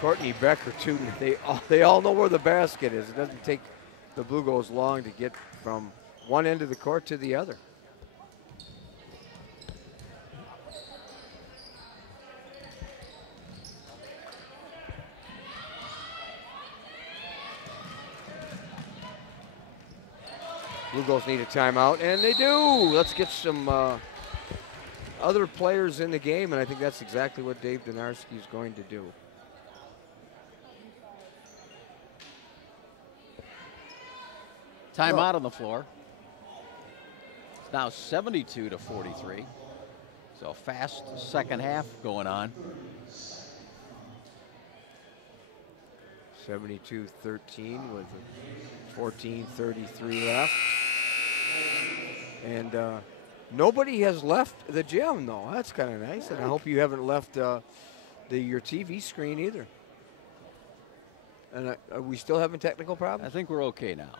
Courtney Becker too. They all know where the basket is. It doesn't take the Blue Gulls long to get from one end of the court to the other. Blue Gulls need a timeout, and they do. Let's get some other players in the game, and I think that's exactly what Dave Donarski is going to do. Timeout on the floor. It's now 72-43. So fast second half going on. 72-13 with 14:33 left. And nobody has left the gym, though. That's kind of nice. And I hope you haven't left your TV screen either. And are we still having technical problems? I think we're okay now.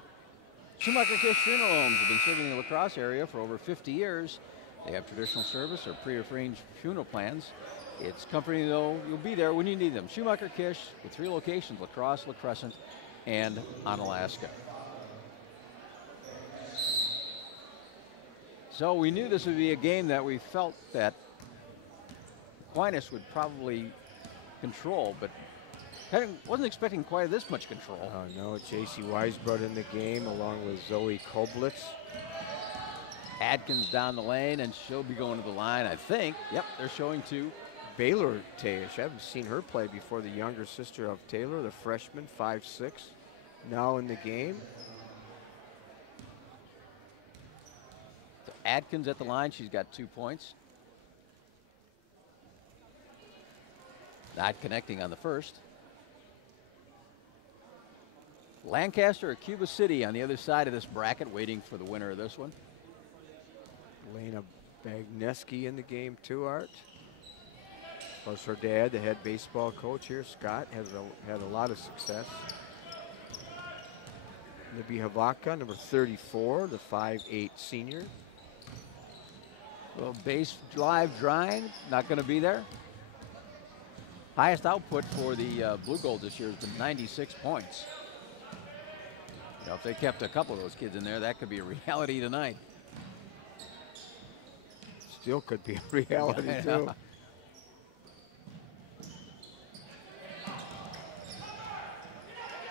Schumacher Kish Funeral Homes have been serving the La Crosse area for over 50 years. They have traditional service or pre-arranged funeral plans. It's comforting, though. You'll be there when you need them. Schumacher Kish with 3 locations: La Crosse, La Crescent, and Onalaska. So we knew this would be a game that we felt that Aquinas would probably control, but wasn't expecting quite this much control. Oh, no. J.C. Weisbrod in the game along with Zoe Koblitz. Adkins down the lane, and she'll be going to the line, I think. Yep, they're showing 2. Baylor Tayish, I haven't seen her play before. The younger sister of Taylor, the freshman, 5'6", now in the game. So Adkins at the line, she's got 2 points. Not connecting on the first. Lancaster or Cuba City on the other side of this bracket, waiting for the winner of this one. Lena Bagneski in the game too, Art. Plus her dad, the head baseball coach here, Scott, has had a lot of success. Nibi Havaka, number 34, the 5'8" senior. Well, base drive drying, not going to be there. Highest output for the Blue Gulls this year has been 96 points. You know, if they kept a couple of those kids in there, that could be a reality tonight. Still could be a reality too.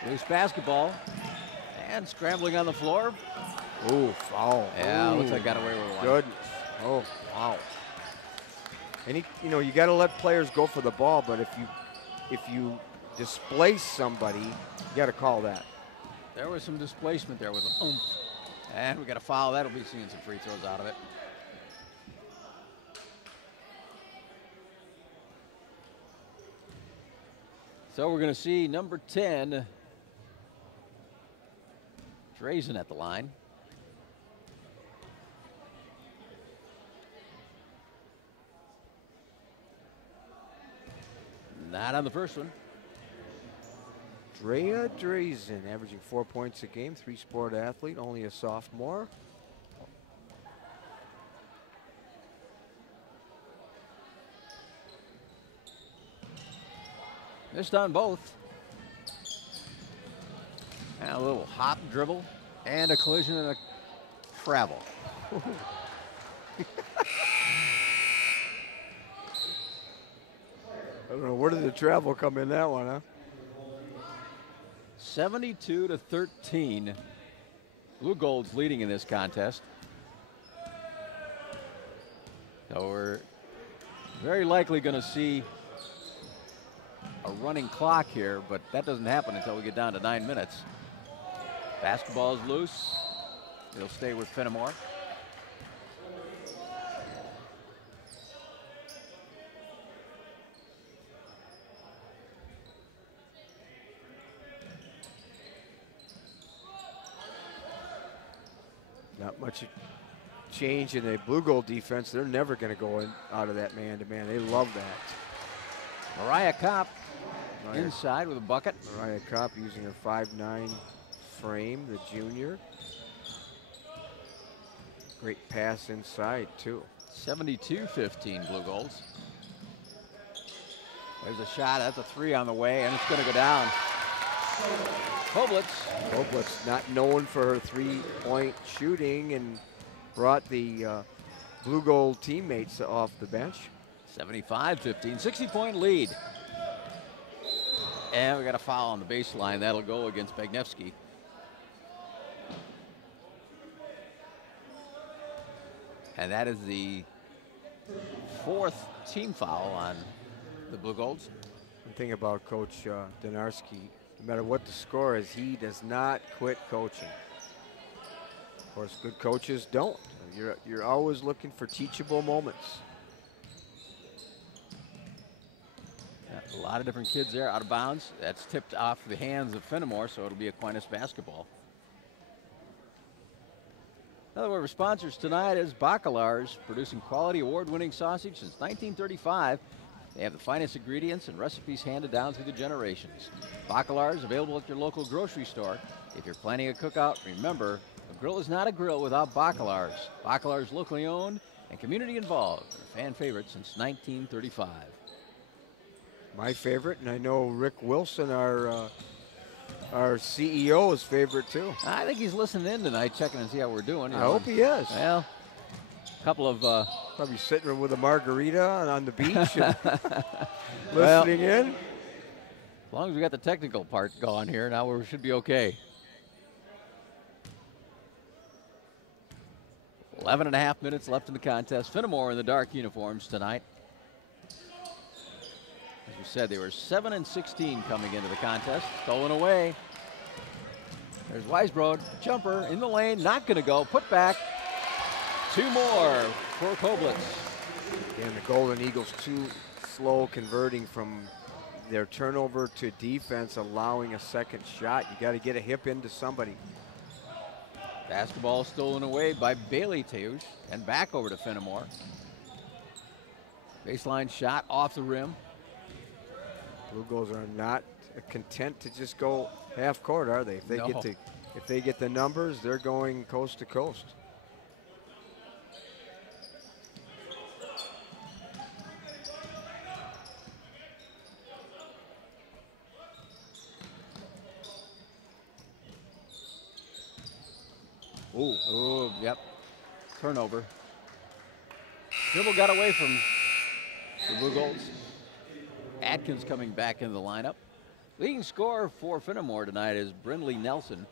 Loose basketball and scrambling on the floor. Ooh, foul. Yeah, ooh, looks like got away with one. Goodness. Oh, wow. And you you got to let players go for the ball, but if you displace somebody, you got to call that. There was some displacement there with oomph. And we got a foul. That'll be seeing some free throws out of it. So we're going to see number 10, Drazen at the line. Not on the first one. Drea Drazen, averaging 4 points a game, 3-sport athlete, only a sophomore. Missed on both. And a little hop dribble and a collision and a travel. I don't know, where did the travel come in that one, huh? 72-13. Blue Gold's leading in this contest. So we're very likely going to see a running clock here, but that doesn't happen until we get down to 9 minutes. Basketball is loose. It'll stay with Fennimore. Not much change in the Blue Gold defense. They're never going to go out of that man-to-man. They love that. Mariah Kopp inside with a bucket. Mariah Kopp using her 5'9" frame, the junior. Great pass inside, too. 72-15 Blue Golds. There's a shot. That's a 3 on the way, and it's going to go down. Koblitz not known for her three-point shooting and brought the blue gold teammates off the bench. 75-15, 60-point lead. And we got a foul on the baseline. That'll go against Bagnevsky. And that is the 4th team foul on the Blue Golds. One thing about Coach Donarski, no matter what the score is, he does not quit coaching. Of course, good coaches don't. You're always looking for teachable moments. Yeah, a lot of different kids there out of bounds. That's tipped off the hands of Fennimore, so it'll be Aquinas basketball. Another one of our sponsors tonight is Bacalar's, producing quality award-winning sausage since 1935. They have the finest ingredients and recipes handed down through the generations. Bacalar's available at your local grocery store. If you're planning a cookout, remember, a grill is not a grill without Bacalar's. Bacalar's locally owned and community involved. They're a fan favorite since 1935. My favorite, and I know Rick Wilson, our CEO's favorite too. I think he's listening in tonight, checking and see how we're doing. I hope he is. Well, a couple of probably sitting with a margarita on the beach and listening in. As long as we got the technical part going here, now we should be okay. 11.5 minutes left in the contest. Fennimore in the dark uniforms tonight. As we said, they were 7 and 16 coming into the contest. Stolen away. There's Weisbrod, jumper in the lane, not going to go. Put back. 2 more for Koblitz. And the Golden Eagles too slow converting from their turnover to defense, allowing a second shot. You got to get a hip into somebody. Basketball stolen away by Bailey Teusch and back over to Fennimore. Baseline shot off the rim. Blue Goals are not content to just go half court, are they? If they get the numbers, they're going coast to coast. Ooh, yep. Turnover. Dribble got away from the Blue Golds. Atkins coming back into the lineup. Leading scorer for Fennimore tonight is Brindley Nelson.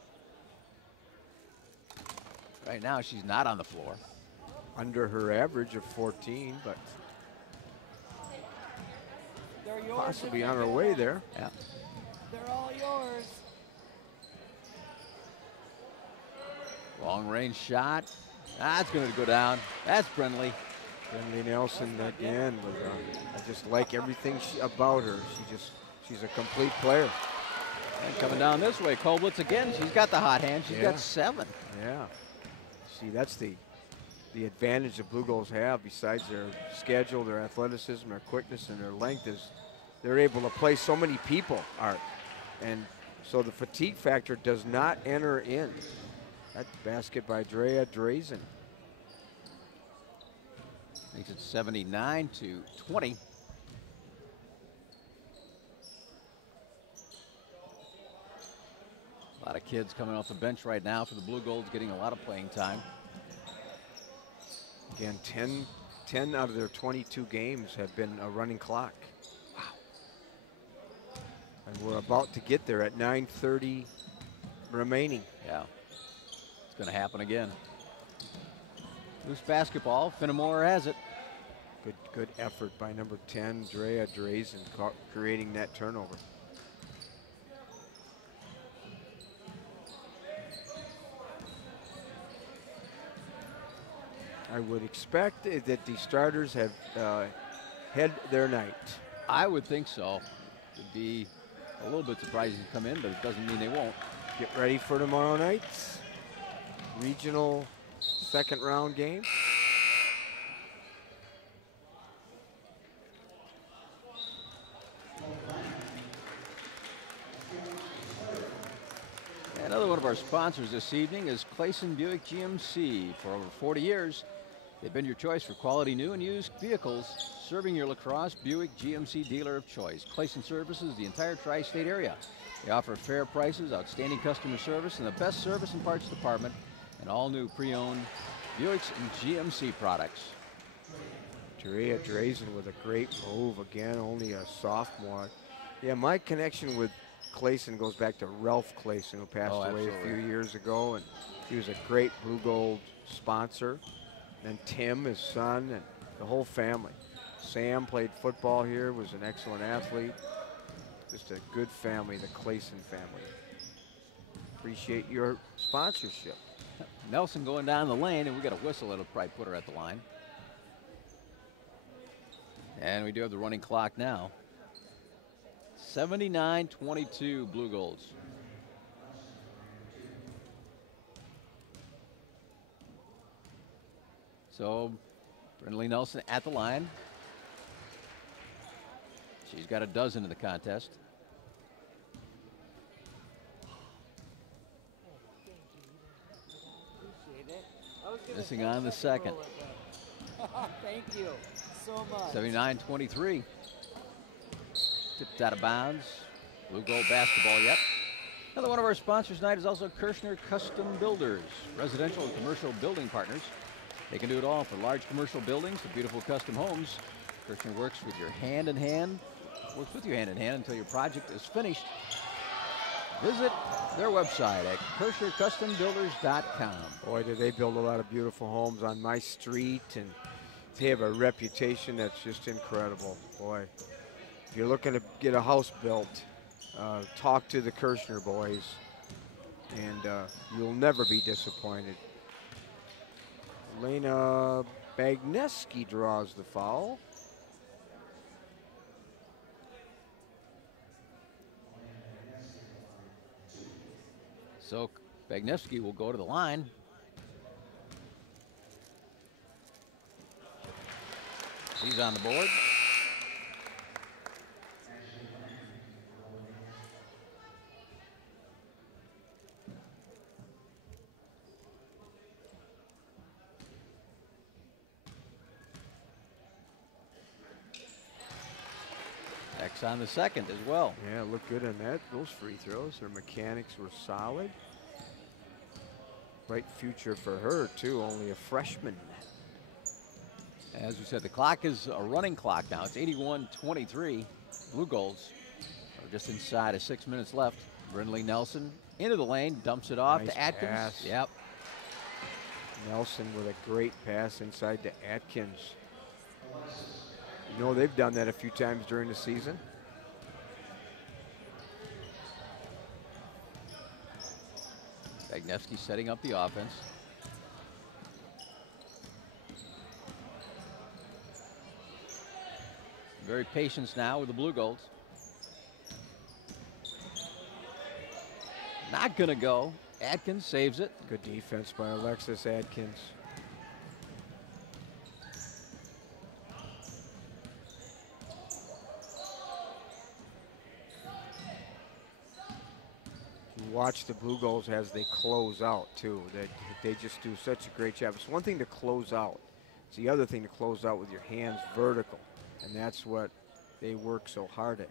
Right now, she's not on the floor. Under her average of 14, but possibly on her way there. Yeah. They're all yours. Long range shot. That's going to go down. That's Brindley. Brindley Nelson again. I just like everything about her. She's a complete player. And coming down this way, Koblitz again. She's got the hot hand. She's got 7. Yeah. See, that's the advantage the Blue Goals have besides their schedule, their athleticism, their quickness, and their length is they're able to play so many people, Art. And so the fatigue factor does not enter in. That basket by Drea Drazen. Makes it 79-20. A lot of kids coming off the bench right now for the Blue Golds, getting a lot of playing time. Again, 10 out of their 22 games have been a running clock. Wow. And we're about to get there at 9:30 remaining. Yeah. It's going to happen again. Loose basketball. Fennimore has it. Good effort by number 10, Drea Drazen, creating that turnover. I would expect that the starters have had their night. I would think so. It'd be a little bit surprising to come in, but it doesn't mean they won't. Get ready for tomorrow night's regional second round game. Another one of our sponsors this evening is Clayson Buick GMC. For over 40 years, They've been your choice for quality new and used vehicles, serving your La Crosse Buick GMC dealer of choice. Clayson services the entire tri-state area. They offer fair prices, outstanding customer service, and the best service and parts department, and all new pre-owned Buicks and GMC products. Drea Drazen with a great move. Again, only a sophomore. Yeah, my connection with Clayson goes back to Ralph Clayson, who passed away a few years ago, and he was a great Blue Gold sponsor. And Tim, his son, and the whole family. Sam played football here, was an excellent athlete. Just a good family, the Clayson family. Appreciate your sponsorship. Nelson going down the lane, and we got a whistle that'll probably put her at the line. And we do have the running clock now. 79-22 Blue Golds. So, Brindley Nelson at the line. She's got a dozen in the contest. Missing on the second. Thank you so much. 79-23. Tipped out of bounds. Blue Gold basketball yet. Another one of our sponsors tonight is also Kirshner Custom Builders, residential and commercial building partners. They can do it all for large commercial buildings to beautiful custom homes. Kirshner works with you hand in hand until your project is finished. Visit their website at KirshnerCustomBuilders.com. Boy, do they build a lot of beautiful homes on my street, and they have a reputation that's just incredible. Boy, if you're looking to get a house built, talk to the Kirshner boys, and you'll never be disappointed. Elena Bagneski draws the foul. So Bagneski will go to the line. She's on the board. X on the second as well. Yeah, looked good on that. Those free throws, her mechanics were solid. Bright future for her too, only a freshman. As we said, the clock is a running clock now. It's 81-23. Blue Golds are just inside of 6 minutes left. Brindley Nelson into the lane, dumps it off Nice to Atkins. pass. Yep. Nelson with a great pass inside to Atkins. You know, they've done that a few times during the season. Bagneski setting up the offense. Very patient now with the Blue Golds. Not gonna go. Atkins saves it. Good defense by Alexis Atkins. Watch the Blue Golds as they close out too. They just do such a great job. It's one thing to close out. It's the other thing to close out with your hands vertical. And that's what they work so hard at.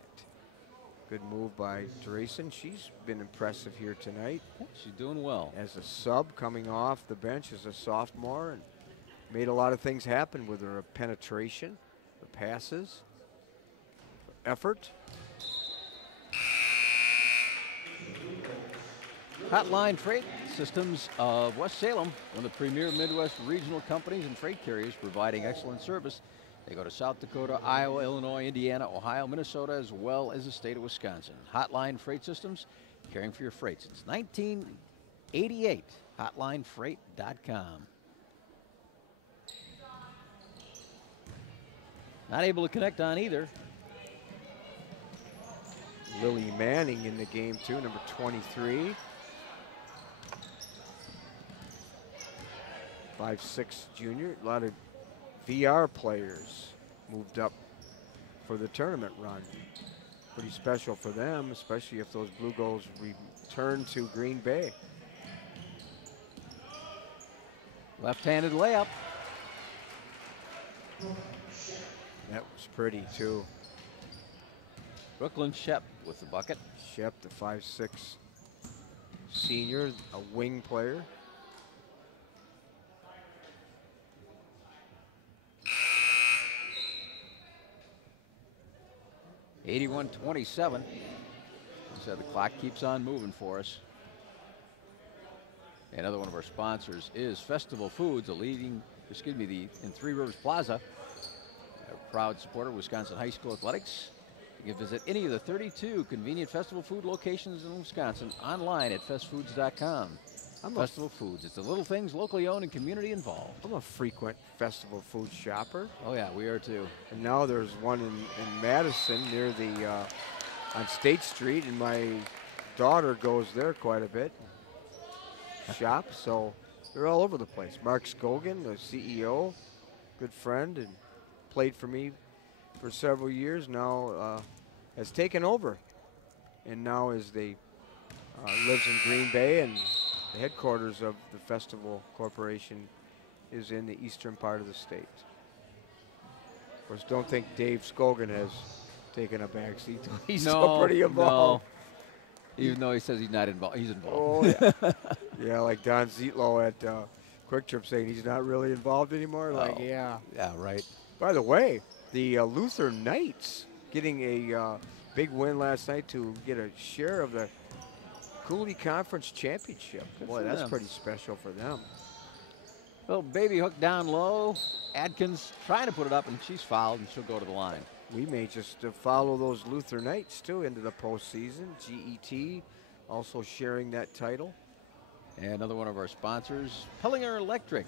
Good move by Drazen. She's been impressive here tonight. She's doing well. As a sub coming off the bench as a sophomore, and made a lot of things happen with her penetration, her passes, her effort. Hotline Freight Systems of West Salem, one of the premier Midwest regional companies and freight carriers providing excellent service. They go to South Dakota, Iowa, Illinois, Indiana, Ohio, Minnesota, as well as the state of Wisconsin. Hotline Freight Systems, caring for your freight since 1988. HotlineFreight.com. Not able to connect on either. Lily Manning in the game too, number 23. 5'6" junior. A lot of VR players moved up for the tournament run. Pretty special for them, especially if those Blue Golds return to Green Bay. Left-handed layup. That was pretty too. Brooklyn Shep with the bucket. Shep, the 5'6" senior, a wing player. (81-27). So the clock keeps on moving for us. Another one of our sponsors is Festival Foods, in Three Rivers Plaza, a proud supporter of Wisconsin High School athletics. You can visit any of the 32 convenient Festival Food locations in Wisconsin online at festfoods.com. Festival Foods, it's the little things locally owned and community involved. I'm a frequent Festival Food shopper. Oh yeah, we are too. And now there's one in Madison near the, on State Street, and my daughter goes there quite a bit. Shop, so they're all over the place. Mark Scogan, the CEO, good friend, and played for me for several years now, has taken over, and now lives in Green Bay, and the headquarters of the Festival Corporation is in the eastern part of the state. Of course, don't think Dave Scogan has taken a backseat. He's still pretty involved. No. Even though he says he's not involved, he's Oh, involved. yeah. Yeah, like Don Zietlow at Quick Trip saying he's not really involved anymore. Like, yeah. Yeah, right. By the way, the Luther Knights getting a big win last night to get a share of the Cooley Conference Championship. Boy, that's pretty special for them. Well, baby hook down low. Adkins trying to put it up, and she's fouled, and she'll go to the line. We may just follow those Luther Knights, too, into the postseason. GET also sharing that title. And another one of our sponsors, Pellinger Electric,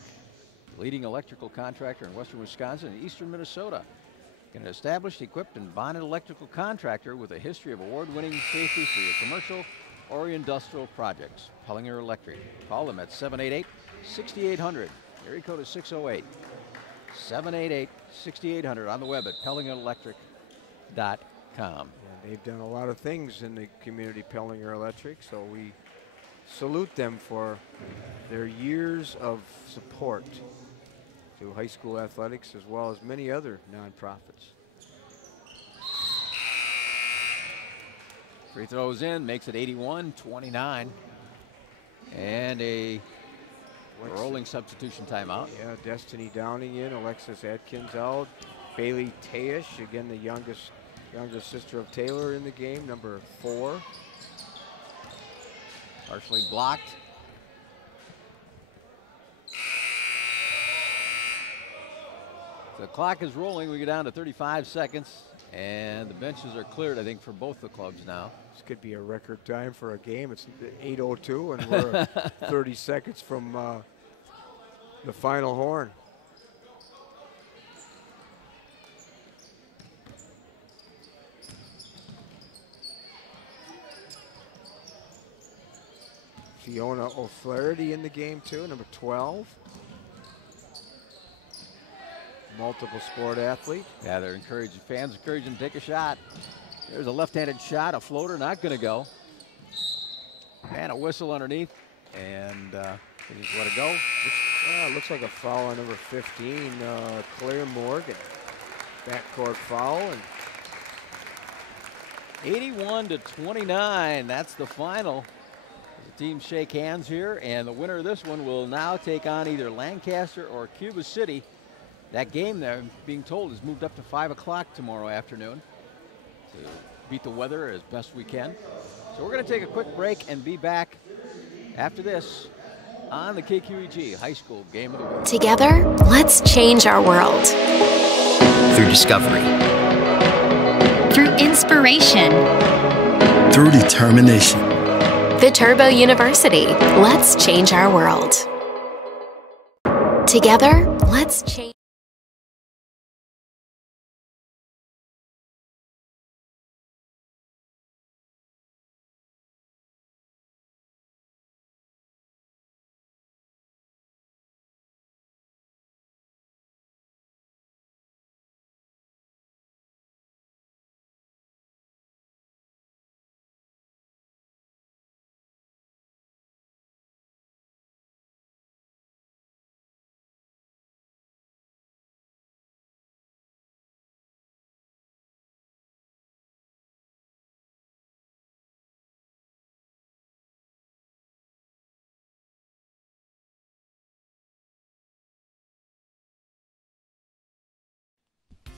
leading electrical contractor in western Wisconsin and eastern Minnesota. An established, equipped, and bonded electrical contractor with a history of award-winning safety for your commercial or industrial projects. Pellinger Electric. Call them at 788-6800. Area code is 608. 788-6800 on the web at PellingerElectric.com. Yeah, they've done a lot of things in the community, Pellinger Electric, so we salute them for their years of support to high school athletics as well as many other nonprofits. Free throws in, makes it 81-29. And a rolling substitution timeout. Yeah, Destiny Downing in, Alexis Atkins out. Bailey Tayish, again the younger sister of Taylor in the game, number 4. Partially blocked. The clock is rolling. We go down to 35 seconds, and the benches are cleared, I think, for both the clubs now. This could be a record time for a game. It's 8:02, and we're 30 seconds from the final horn. Fiona O'Flaherty in the game too, number 12. Multiple sport athlete. Yeah, they're encouraging, fans encouraging them to take a shot. There's a left-handed shot, a floater, not going to go. And a whistle underneath, and they just let it go. Looks like a foul on number 15, Claire Morgan. Backcourt foul. And 81-29, that's the final. The teams shake hands here, and the winner of this one will now take on either Lancaster or Cuba City. That game there, being told, is moved up to 5 o'clock tomorrow afternoon to beat the weather as best we can. So we're going to take a quick break and be back after this on the KQEG High School Game of the Week. Together, let's change our world. Through discovery. Through inspiration. Through determination. The Turbo University. Let's change our world. Together, let's change.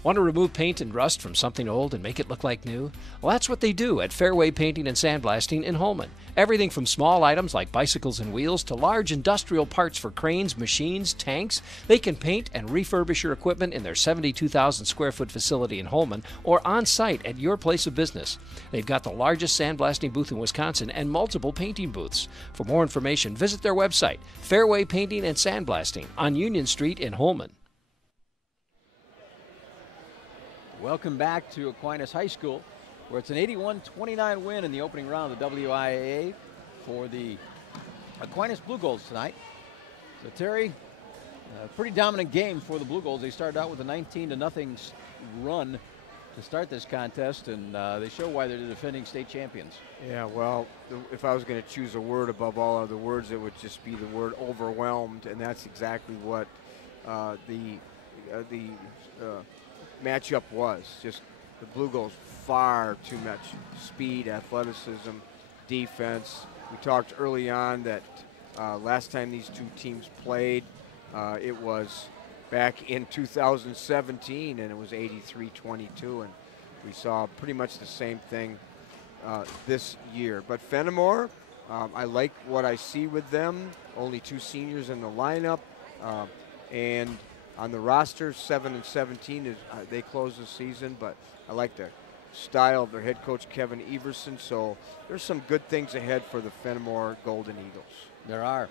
Want to remove paint and rust from something old and make it look like new? Well, that's what they do at Fairway Painting and Sandblasting in Holmen. Everything from small items like bicycles and wheels to large industrial parts for cranes, machines, tanks. They can paint and refurbish your equipment in their 72,000 square foot facility in Holmen or on site at your place of business. They've got the largest sandblasting booth in Wisconsin and multiple painting booths. For more information, visit their website, Fairway Painting and Sandblasting on Union Street in Holmen. Welcome back to Aquinas High School, where it's an 81-29 win in the opening round of the WIAA for the Aquinas Blue Golds tonight. So Terry, a pretty dominant game for the Blue Golds. They started out with a 19-0 run to start this contest, and they show why they're the defending state champions. Yeah, well, if I was going to choose a word above all other words, it would just be the word overwhelmed, and that's exactly what the matchup was. Just the Blue Golds, far too much speed, athleticism, defense. We talked early on that last time these two teams played, it was back in 2017, and it was 83-22, and we saw pretty much the same thing this year. But Fennimore, I like what I see with them. Only 2 seniors in the lineup, and on the roster, 7-17 is they close the season, but I like the style of their head coach, Kevin Everson, so there's some good things ahead for the Fennimore Golden Eagles. There are.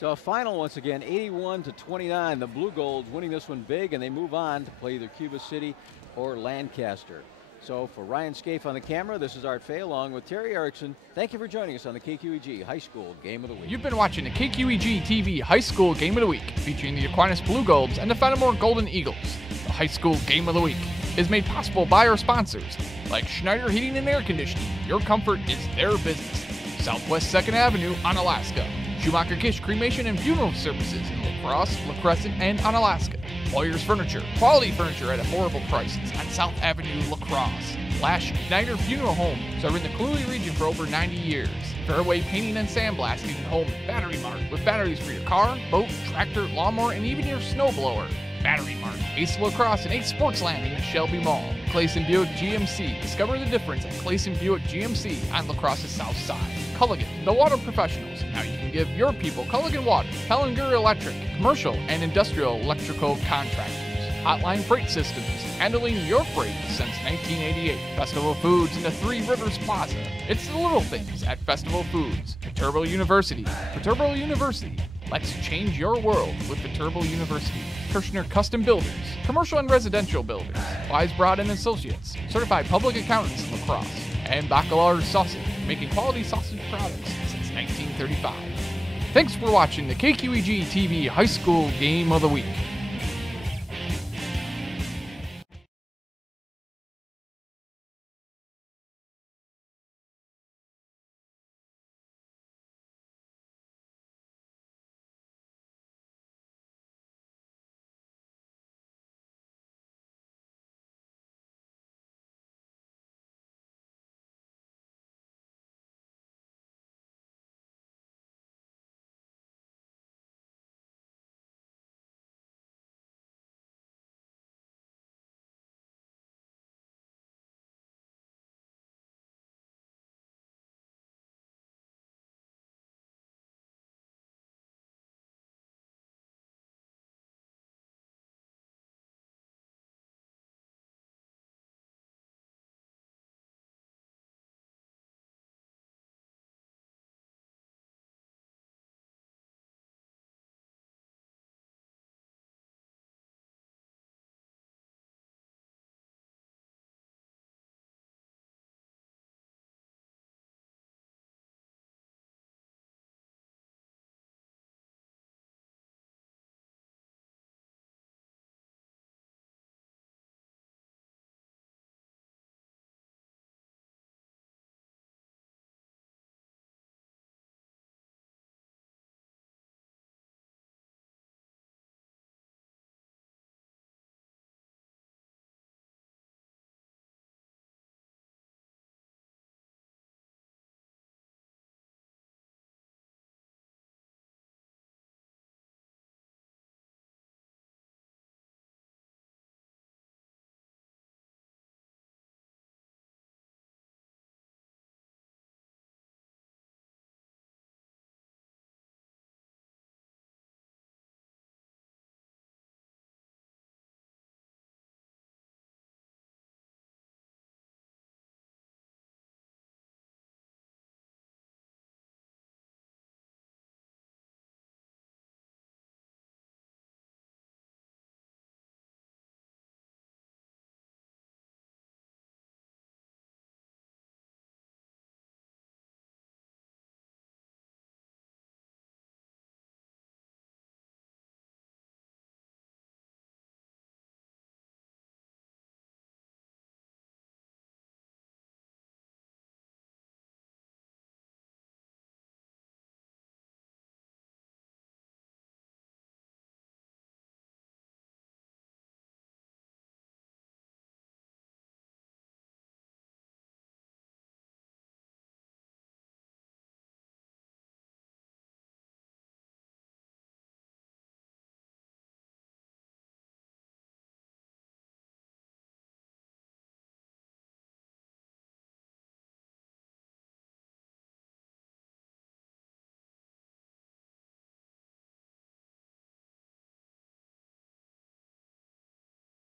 So a final once again, 81-29. The Blue Golds winning this one big, and they move on to play either Cuba City or Lancaster. So for Ryan Scaife on the camera, this is Art Fay along with Terry Erickson. Thank you for joining us on the KQEG High School Game of the Week. You've been watching the KQEG TV High School Game of the Week, featuring the Aquinas Blue Golds and the Fennimore Golden Eagles. The High School Game of the Week is made possible by our sponsors, like Schneider Heating and Air Conditioning. Your comfort is their business. Southwest 2nd Avenue, Onalaska. Schumacher Gish Cremation and Funeral Services in La Crosse, La Crescent, and Onalaska. Lawyers Furniture, quality furniture at affordable prices on South Avenue, La Crosse. Lash Schneider Funeral Home, serving the Cooley region for over 90 years. Fairway Painting and Sandblasting in Holmen. Battery Mart, with batteries for your car, boat, tractor, lawnmower, and even your snowblower. Battery Mart, Ace La Crosse and Ace Sports Landing at Shelby Mall. Clayson Buick GMC, discover the difference at Clayson Buick GMC on La Crosse's south side. Culligan, the water professionals. Now you can give your people Culligan Water. Hellinger Electric, commercial and industrial electrical contractors. Hotline Freight Systems, handling your freight since 1988. Festival Foods in the Three Rivers Plaza. It's the little things at Festival Foods. Viterbo University. Viterbo University. Let's change your world with Viterbo University. Kirshner Custom Builders. Commercial and residential builders. Wise Broad and Associates. Certified public accountants in La Crosse. And Bacalar Sausage, making quality sausage products since 1935. Thanks for watching the KQEG TV High School Game of the Week.